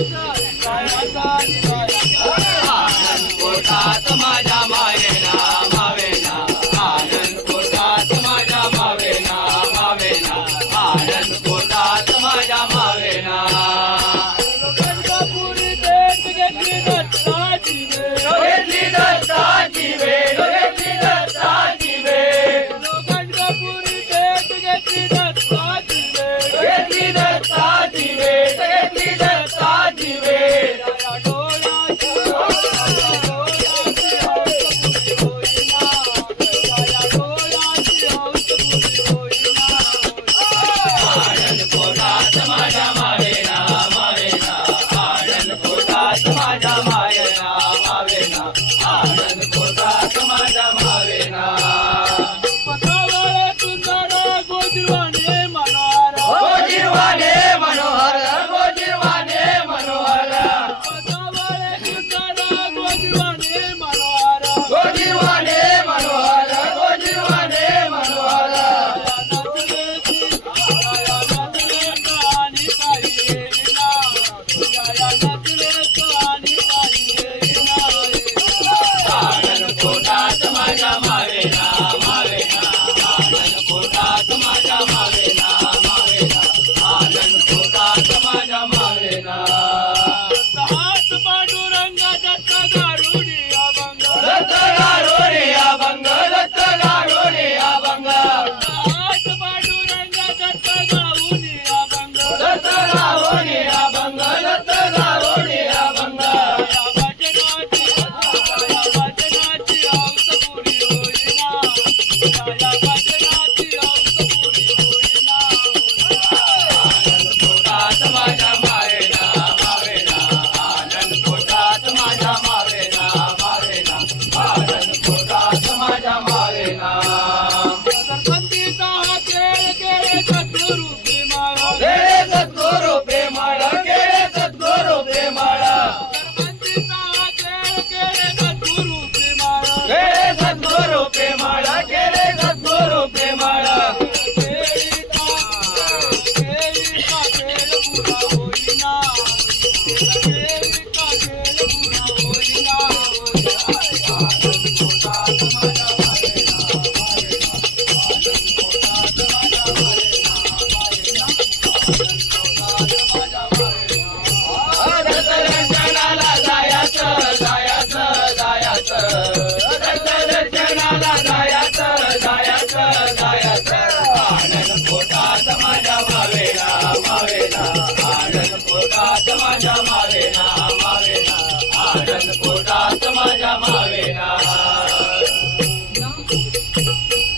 Let's go. না আনন্দ কথা তোমার राजा मारे दर्शनाला जायाचं जायाचं जायाचं. आनंद पोटात माझ्या मावेला मावेला. आनंद पोटात माझ्या मावेला मावेला.